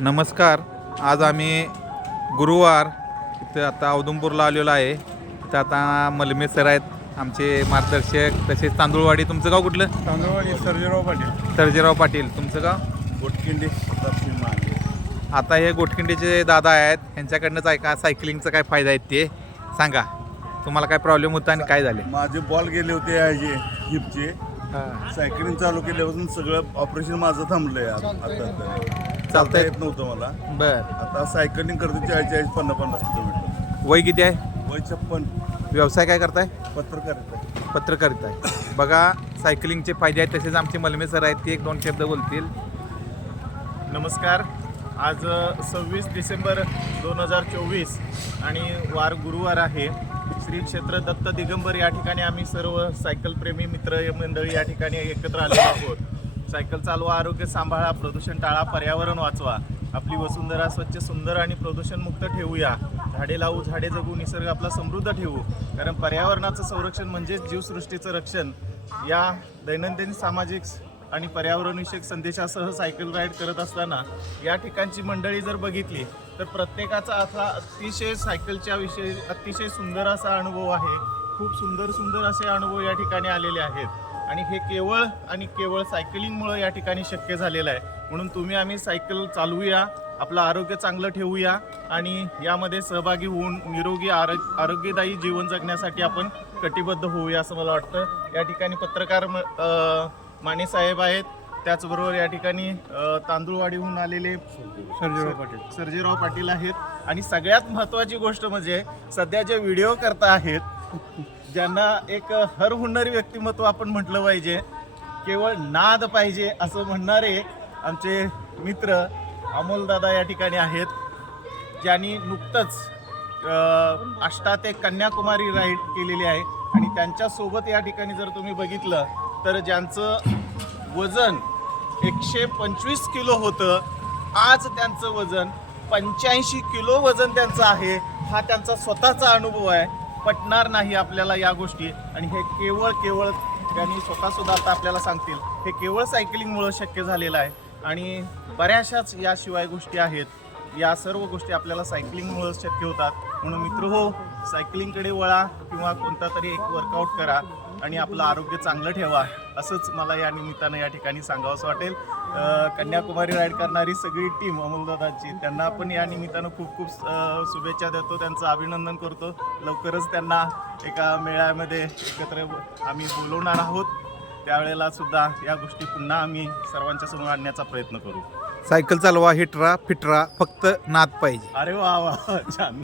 नमस्कार. आज आम्ही गुरुवार इथं आता औदुंपूरला आलेलो आहे. इथं आता मलमे सर आहेत आमचे मार्गदर्शक. तसेच तांदूळवाडी तुमचं गाव कुठलं? तांदूळवाडी सर्जेराव पाटील. सर्जेराव पाटील तुमचं गाव? गोटकिंडी मागे आता हे गोटखिंडीचे दादा आहेत यांच्याकडनंच ऐका सायकलिंगचा काय फायदा आहेत ते सांगा. तुम्हाला काय प्रॉब्लेम होता आणि काय झाले? माझे बॉल गेले होते ह्याचे हिपचे. सायकलिंग चालू केल्यापासून सगळं ऑपरेशन माझं थांबलंय आता. चालता येत नव्हतं मला. बर. आता सायकलिंग करतो चाळीस चाळीस पन्नास पन्नास किलोमीटर वय किती आहे? वय छप्पन. व्यवसाय काय करताय? पत्रकार आहे. पत्रकारिता आहे. बघा सायकलिंगचे फायदे आहेत तसेच आमचे मलमे सर आहेत ते एक दोन शब्द बोलतील. नमस्कार. आज सव्वीस डिसेंबर दोन हजार चोवीस आणि वार गुरुवार आहे. श्री क्षेत्र दत्त दिगंबर या ठिकाणी आम्ही सर्व सायकलप्रेमी मित्र मंडळी या ठिकाणी एकत्र आलेलो आहोत. सायकल चालवा आरोग्य सांभाळा प्रदूषण टाळा पर्यावरण वाचवा. आपली वसुंधरा स्वच्छ सुंदर आणि प्रदूषणमुक्त ठेवूया. झाडे लावू झाडे जगू निसर्ग आपला समृद्ध ठेवू. कारण पर्यावरणाचं संरक्षण म्हणजेच जीवसृष्टीचं रक्षण. या दैनंदिन सामाजिक आणि पर्यावरणविषयक संदेशासह सायकल राईड करत असताना या ठिकाणची मंडळी जर बघितली तर प्रत्येकाचा असा अतिशय सायकलच्या विषयी अतिशय सुंदर असा अनुभव आहे. खूप सुंदर सुंदर असे अनुभव या ठिकाणी आलेले आहेत. आणि हे केवळ आणि केवळ सायकलिंगमुळं या ठिकाणी शक्य झालेलं आहे. म्हणून तुम्ही आम्ही सायकल चालवूया आपलं आरोग्य चांगलं ठेवूया आणि यामध्ये सहभागी होऊन निरोगी आरोग आरोग्यदायी जीवन जगण्यासाठी आपण कटिबद्ध होऊया असं मला वाटतं. या ठिकाणी पत्रकार माने साहेब आहेत. त्याचबरोबर या ठिकाणी तांदूळवाडीहून आलेले सर्जेराव पाटील. सर्जेराव पाटील आहेत. आणि सगळ्यात महत्त्वाची गोष्ट म्हणजे सध्या जे व्हिडिओ करता आहेत ज्यांना एक हर व्यक्तिमत्व आपण म्हटलं पाहिजे केवळ नाद पाहिजे असं म्हणणारे आमचे मित्र अमोलदादा या ठिकाणी आहेत ज्यांनी नुकतंच अ, आष्टा ते कन्याकुमारी राईड केलेली आहे. आणि त्यांच्यासोबत या ठिकाणी जर तुम्ही बघितलं तर ज्यांचं वजन एकशे पंचवीस किलो होतं आज त्यांचं वजन पंच्याऐंशी किलो वजन त्यांचं आहे. हा त्यांचा स्वतःचा अनुभव आहे. पटणार नाही आपल्याला या गोष्टी. आणि हे केवळ केवळ त्यांनी स्वतःसुद्धा आता आपल्याला सांगतील. हे केवळ सायकलिंगमुळं शक्य झालेलं आहे. आणि बऱ्याचशाच याशिवाय गोष्टी आहेत. या सर्व गोष्टी आपल्याला सायकलिंगमुळं शक्य होतात. म्हणून मित्र हो सायकलिंगकडे वळा किंवा कोणता तरी एक वर्कआउट करा. आणि आपलं आरोग्य चांगलं ठेवा असंच मला या निमित्तानं या ठिकाणी सांगावंसं वाटेल. कन्याकुमारी राईड करणारी सगळी टीम अमोलदादाची त्यांना पण या निमित्तानं खूप खूप शुभेच्छा देतो त्यांचं अभिनंदन करतो. लवकरच त्यांना एका मेळ्यामध्ये एकत्र आम्ही बोलवणार आहोत. त्यावेळेला सुद्धा या गोष्टी पुन्हा आम्ही सर्वांच्या समोर आणण्याचा प्रयत्न करू. सायकल चालवा हिटरा फिटरा फक्त नाद पाहिजे. अरे वा वा छान.